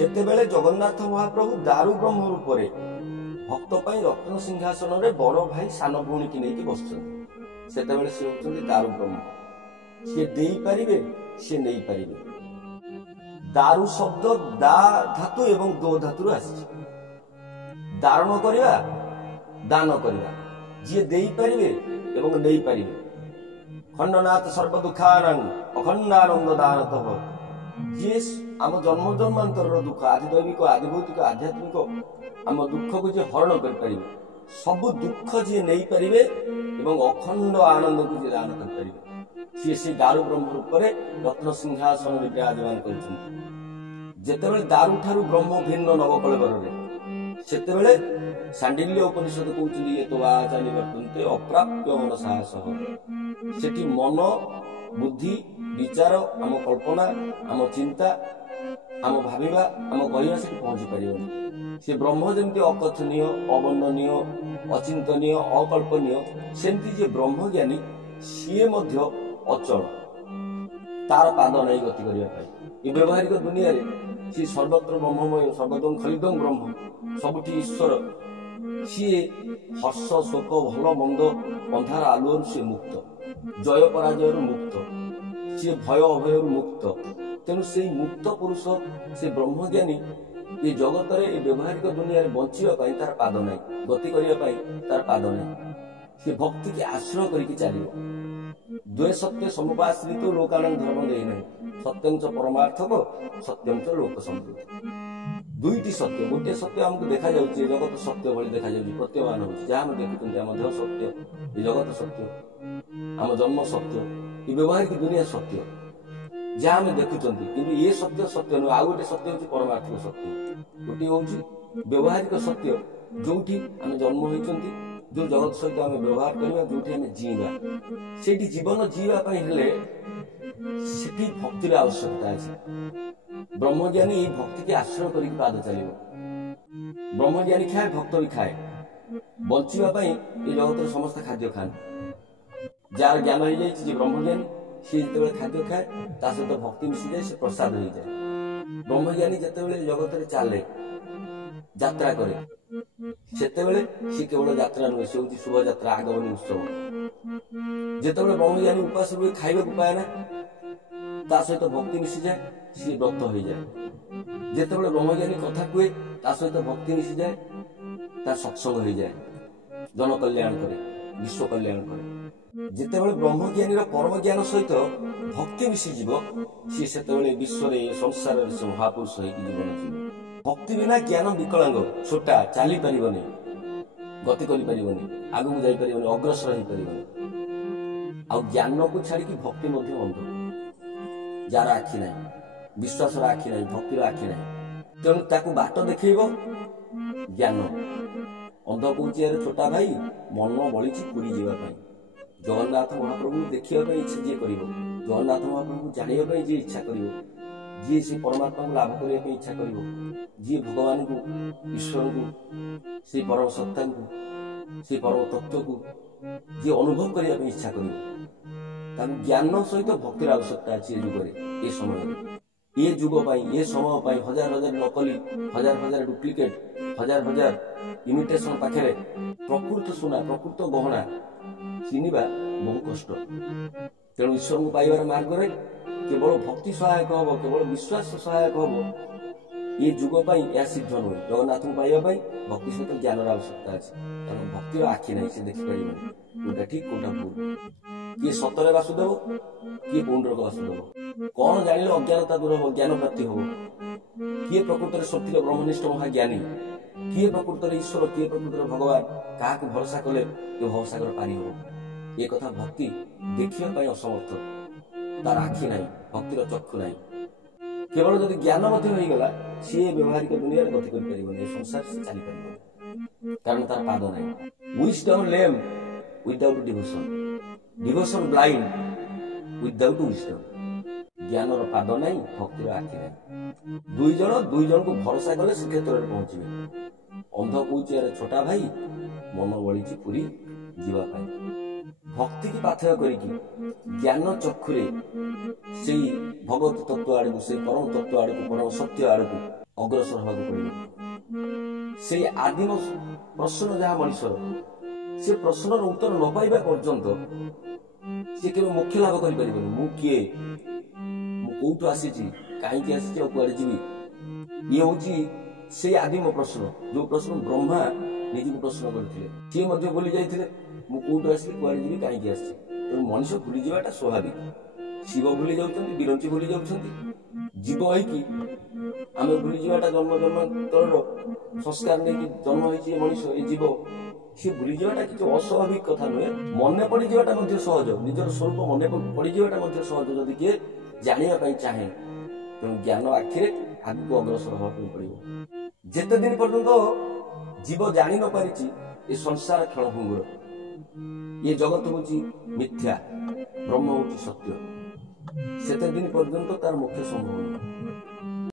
ଯେତେବେଳେ ଜଗନ୍ନାଥ ମହାପ୍ରଭୁ ଦାରୁ ବ୍ରହ୍ମ ରୂପରେ ଭକ୍ତ ପାଇଁ ରତ୍ନ ସିଂହାସନରେ ବଡ ଭାଇ ସାନ ଭଉଣୀକି ନେଇକି ବସୁଛନ୍ତି, ସେତେବେଳେ ସେ ହେଉଛନ୍ତି ଦାରୁ ବ୍ରହ୍ମ। ସିଏ ଦେଇପାରିବେ, ସିଏ ନେଇପାରିବେ। ଦାରୁ ଶବ୍ଦ ଦା ଧାତୁ ଏବଂ ଦୋ ଧାତୁରୁ ଆସିଛି। ଦାରଣ କରିବା, ଦାନ କରିବା। ଯିଏ ଦେଇପାରିବେ ଏବଂ ନେଇପାରିବେ। ଖଣ୍ଡନାଥ ସର୍ବ ଦୁଃଖାନାଂ ଅଖଣ୍ଡାନନ୍ଦ ଦାନତଃ। ଯିଏ ଆମ ଜନ୍ମ ଜନ୍ମାନ୍ତରର ଦୁଃଖ, ଆଦି ଦୈବିକ, ଆଦି ଭୌତିକ, ଆଧ୍ୟାତ୍ମିକ ଆମ ଦୁଃଖକୁ ଯିଏ ହରଣ କରିପାରିବେ, ସବୁ ଦୁଃଖ ଯିଏ ନେଇପାରିବେ ଏବଂ ଅଖଣ୍ଡ ଆନନ୍ଦକୁ ଯିଏ ଦାନ କରିପାରିବେ, ସିଏ ସେ ଦାରୁ ବ୍ରହ୍ମ ରୂପରେ ରତ୍ନ ସିଂହାସନରେ ବିରାଜମାନ କରିଛନ୍ତି। ଯେତେବେଳେ ଦାରୁ ଠାରୁ ବ୍ରହ୍ମ ଭିନ୍ନ ନବକଳେବରରେ, ସେତେବେଳେ ଶାଣ୍ଡିଲ୍ୟ ଉପନିଷଦ କହୁଛନ୍ତି ଏ ତ ବାଚା ନିବର୍ତ୍ତନ୍ତେ ଅପ୍ରାପ୍ୟ ମନସା ସହ। ସେଠି ମନ, ବୁଦ୍ଧି, ବିଚାର, ଆମ କଳ୍ପନା, ଆମ ଚିନ୍ତା, ଆମ ଭାବିବା, ଆମ କରିବା ସେଠି ପହଞ୍ଚି ପାରିବନି। ସେ ବ୍ରହ୍ମ ଯେମିତି ଅକଥନୀୟ, ଅବର୍ଣ୍ଣନୀୟ, ଅଚିନ୍ତନୀୟ, ଅକଳ୍ପନୀୟ, ସେମିତି ଯିଏ ବ୍ରହ୍ମଜ୍ଞାନୀ ସିଏ ମଧ୍ୟ ଅଚଳ। ତାର ପାଦ ନାହିଁ ଗତି କରିବା ପାଇଁ। ଏ ବ୍ୟବହାରିକ ଦୁନିଆରେ ସିଏ ସର୍ବତ୍ର ବ୍ରହ୍ମମୟ, ସର୍ବଦଂ ଖଲିଦଂ ବ୍ରହ୍ମ, ସବୁଠି ଈଶ୍ୱର। ସିଏ ହର୍ଷ, ଶୋକ, ଭଲ ମନ୍ଦ, ଅନ୍ଧାର ଆଲୁଅରୁ ସିଏ ମୁକ୍ତ, ଜୟ ପରାଜୟରୁ ମୁକ୍ତ, ସିଏ ଭୟ ଅଭୟରୁ ମୁକ୍ତ। ତେଣୁ ସେଇ ମୁକ୍ତ ପୁରୁଷ, ସେ ବ୍ରହ୍ମଜ୍ଞାନୀ ଏ ଜଗତରେ, ଏ ବ୍ୟବହାରିକ ଦୁନିଆରେ ବଞ୍ଚିବା ପାଇଁ ତାର ପାଦ ନାହିଁ, ଗତି କରିବା ପାଇଁ ତାର ପାଦ ନାହିଁ। ସେ ଭକ୍ତିକି ଆଶ୍ରୟ କରିକି ଚାଲିବ। ଦ୍ୱେ ସତ୍ୟ ସମୁପାଶ୍ରିତ ଲୋକାନଂ ଧର୍ମ ଦେଇନାହିଁ। ସତ୍ୟଂ ଚ ପରମାର୍ଥକ, ସତ୍ୟଂ ଚ ଲୋକ ସମ୍ପୃକ୍ତି। ଦୁଇଟି ସତ୍ୟ। ଗୋଟିଏ ସତ୍ୟ ଆମକୁ ଦେଖାଯାଉଛି, ଏ ଜଗତ ସତ୍ୟ ଭଳି ଦେଖାଯାଉଛି, ପ୍ରତ୍ୟମାନ ହଉଛି। ଯାହା ଆମେ ଦେଖୁଛନ୍ତି, ଆମ ଦେହ ସତ୍ୟ, ଏ ଜଗତ ସତ୍ୟ, ଆମ ଜନ୍ମ ସତ୍ୟ, ଏ ବ୍ୟବହାରିକ ଦୁନିଆ ସତ୍ୟ, ଯାହା ଆମେ ଦେଖୁଛନ୍ତି। କିନ୍ତୁ ଏ ସତ୍ୟ ସତ୍ୟ ନୁହେଁ। ଆଉ ଗୋଟେ ସତ୍ୟ ହଉଛି ପରମାର୍ଥିକ ସତ୍ୟ। ଗୋଟିଏ ହଉଛି ବ୍ୟବହାରିକ ସତ୍ୟ, ଯୋଉଠି ଆମେ ଜନ୍ମ ହୋଇଛନ୍ତି, ଯୋଉ ଜଗତ ସହିତ ଆମେ ବ୍ୟବହାର କରିବା, ଯୋଉଠି ଆମେ ଜୀଇବା। ସେଇଠି ଜୀବନ ଜୀଇବା ପାଇଁ ହେଲେ ସେଠି ଭକ୍ତିର ଆବଶ୍ୟକତା ଅଛି। ବ୍ରହ୍ମଜ୍ଞାନୀ ଏଇ ଭକ୍ତିକି ଆଶ୍ରୟ କରିକି ପାଦ ଚାଲିବ। ବ୍ରହ୍ମଜ୍ଞାନୀ ଖାଏ, ଭକ୍ତ ବି ଖାଏ। ବଞ୍ଚିବା ପାଇଁ ଏ ଜଗତରେ ସମସ୍ତେ ଖାଦ୍ୟ ଖାଆନ୍ତି। ଯାହାର ଜ୍ଞାନ ହେଇଯାଇଛି, ଯେ ବ୍ରହ୍ମଜ୍ଞାନୀ, ସିଏ ଯେତେବେଳେ ଖାଦ୍ୟ ଖାଏ, ତା ସହିତ ଭକ୍ତି ମିଶିଯାଏ, ସେ ପ୍ରସାଦ ହେଇଯାଏ। ବ୍ରହ୍ମଜ୍ଞାନୀ ଯେତେବେଳେ ଜଗତରେ ଚାଲେ, ଯାତ୍ରା କରେ, ସେତେବେଳେ ସିଏ କେବଳ ଯାତ୍ରା ନୁହେଁ, ସେ ହଉଛି ଶୁଭଯାତ୍ରା, ଆଗମନୀ ଉତ୍ସବ। ଯେତେବେଳେ ବ୍ରହ୍ମଜ୍ଞାନୀ ଉପାସ ରୁହେ, ଖାଇବାକୁ ପାଏ ନା, ତା ସହିତ ଭକ୍ତି ମିଶିଯାଏ, ସିଏ ବ୍ରତ ହେଇଯାଏ। ଯେତେବେଳେ ବ୍ରହ୍ମଜ୍ଞାନୀ କଥା କୁହେ, ତା ସହିତ ଭକ୍ତି ମିଶିଯାଏ, ତା ସତ୍ସଙ୍ଗ ହେଇଯାଏ, ଜନ କଲ୍ୟାଣ କରେ, ବିଶ୍ୱ କଲ୍ୟାଣ କରେ। ଯେତେବେଳେ ବ୍ରହ୍ମଜ୍ଞାନୀର ପରମ ଜ୍ଞାନ ସହିତ ଭକ୍ତି ମିଶିଯିବ, ସିଏ ସେତେବେଳେ ବିଶ୍ୱରେ, ସଂସାରରେ ସେ ମହାପୁରୁଷ ହେଇକି ଜୀବନ ଯିବ। ଭକ୍ତି ବିନା ଜ୍ଞାନ ବିକଳାଙ୍ଗ, ଛୋଟା, ଚାଲି ପାରିବନି, ଗତି କରିପାରିବନି, ଆଗକୁ ଯାଇପାରିବନି, ଅଗ୍ରସର ହେଇପାରିବନି। ଆଉ ଜ୍ଞାନକୁ ଛାଡିକି ଭକ୍ତି ମଧ୍ୟ ଅନ୍ଧ। ଯାହାର ଆଖି ନାହିଁ, ବିଶ୍ୱାସର ଆଖି ନାହିଁ, ଭକ୍ତିର ଆଖି ନାହିଁ, ତେଣୁ ତାକୁ ବାଟ ଦେଖେଇବ ଜ୍ଞାନ। ଅନ୍ଧ କହୁଛି, ଆରେ ଛୋଟା ଭାଇ, ମନ ବଳିଛି ପୁରୀ ଯିବା ପାଇଁ। ଜଗନ୍ନାଥ ମହାପ୍ରଭୁଙ୍କୁ ଦେଖିବା ପାଇଁ ଇଚ୍ଛା ଯିଏ କରିବ, ଜଗନ୍ନାଥ ମହାପ୍ରଭୁଙ୍କୁ ଜାଣିବା ପାଇଁ ଯିଏ ଇଚ୍ଛା କରିବ, ଯିଏ ସେ ପରମାତ୍ମାକୁ ଲାଭ କରିବା ପାଇଁ ଇଚ୍ଛା କରିବ, ଯିଏ ଭଗବାନଙ୍କୁ, ଈଶ୍ୱରଙ୍କୁ, ସେଇ ପରମ ସତ୍ତାଙ୍କୁ, ସେଇ ପରମ ତତ୍ତ୍ୱକୁ ଯିଏ ଅନୁଭବ କରିବା ପାଇଁ ଇଚ୍ଛା କରିବ, ତାକୁ ଜ୍ଞାନ ସହିତ ଭକ୍ତିର ଆବଶ୍ୟକତା ଅଛି। ଏ ଯୁଗରେ, ଏ ସମୟରେ, ଏ ଯୁଗ ପାଇଁ, ଏ ସମୟ ପାଇଁ ହଜାର ହଜାର ନକଲି, ହଜାର ହଜାର ଡୁପ୍ଲିକେଟ, ହଜାର ହଜାର ଇମିଟେସନ ପାଖରେ ପ୍ରକୃତ ସୁନା, ପ୍ରକୃତ ଗହଣା ଚିହ୍ନିବା ବହୁ କଷ୍ଟ। ତେଣୁ ଈଶ୍ୱରଙ୍କୁ ପାଇବାର ମାର୍ଗରେ କେବଳ ଭକ୍ତି ସହାୟକ ହବ, କେବଳ ବିଶ୍ୱାସ ସହାୟକ ହବ। ଏ ଯୁଗ ପାଇଁ ଏହା ସିଦ୍ଧ ନୁହେଁ। ଜଗନ୍ନାଥଙ୍କୁ ପାଇବା ପାଇଁ ଭକ୍ତି ସହିତ ଜ୍ଞାନର ଆବଶ୍ୟକତା ଅଛି। କାରଣ ଭକ୍ତିର ଆଖି ନାହିଁ, ସେ ଦେଖିପାରିବନି କୋଉଟା ଠିକ, କୋଉଟା ଭୁଲ। କିଏ ସତରେ ବାସୁଦେବ, କିଏ ପୌଣ୍ଡରକ ବାସୁଦେବ। କଣ ଜାଣିଲେ ଅଜ୍ଞାନତା ଦୂର ହବ, ଜ୍ଞାନ ପ୍ରାପ୍ତି ହବ। କିଏ ପ୍ରକୃତରେ ସତ୍ୟ ବ୍ରହ୍ମନିଷ୍ଠ ମହାଜ୍ଞାନୀ, କିଏ ପ୍ରକୃତରେ ଈଶ୍ୱର, କିଏ ପ୍ରକୃତରେ ଭଗବାନ, କାହାକୁ ଭରସା କଲେ ଏ ଭବସାଗର ପାରି ହବ। ଏ କଥା ଭକ୍ତି ଦେଖିବା ପାଇଁ ଅସମର୍ଥ। ତାର ଆଖି ନାହିଁ, ଭକ୍ତିର ଚକ୍ଷୁ ନାହିଁ। କେବଳ ଯଦି ଜ୍ଞାନ ମଧ୍ୟ ହେଇଗଲା, ସିଏ ବ୍ୟବହାରିକ ଦୁନିଆରେ ଗତି କରିପାରିବନି, ଏ ସଂସାର ସେ ଚାଲିପାରିବନି, କାରଣ ତାର ପାଦ ନାହିଁ। wisdom lame without devotion, devotion blind without wisdom। ଜ୍ଞାନର ପାଦ ନାହିଁ, ଭକ୍ତିର ଆଖି ନାହିଁ। ଦୁଇ ଜଣକୁ ଭରସା କଲେ ଶ୍ରୀକ୍ଷେତ୍ରରେ ପହଞ୍ଚିବେ। ଅନ୍ଧ କହୁଛି, ଆରେ ଛୋଟା ଭାଇ, ମନ ବଳିଛି ପୁରୀ ଯିବା ପାଇଁ। भक्ति की पाथेय करिकी ज्ञान चक्षुरे से भगवत तत्व आड़ को से परम तत्व आड़ को परम सत्य आड़ को अग्रसर होगा पड़े से आदिम प्रश्न जहाँ मनुष्यर से प्रश्न उत्तर न पाइबा पर्यंत से केवल मोक्ष लाभ कर किए कौटू आसी कहीं आसी कुआड़े जी ये हूँ से आदिम प्रश्न जो प्रश्न ब्रह्मा निजी प्रश्न करते सी भूली जाते कौटू आसिली कुआड़े जी कहीं आसी तेणु मनुष्य भूली जावाटा स्वाभाविक शिव भूली जाऊँ विरंची भूली जाऊँ जीव है आम भूली जावाटा जन्म जन्मांतर संस्कार नहीं जन्म होती मनुष्य ये जीव सी भूली जावाटा किसी अस्वाभाविक कथा नुहे मन पड़ जावाटा सहज निजर स्वरूप मन पड़ जावाटा सहज जदि किए जानापी चाहे तेणु ज्ञान आखिरे आगे अग्रसर हाँ पड़ो जिते दिन पर्यंत जीव जानी न पारी ये संसार क्षणभंगुर ये जगत हूँ मिथ्या ब्रह्म हूँ सत्य सेते दिन पर्यंत तार मुख्य संभव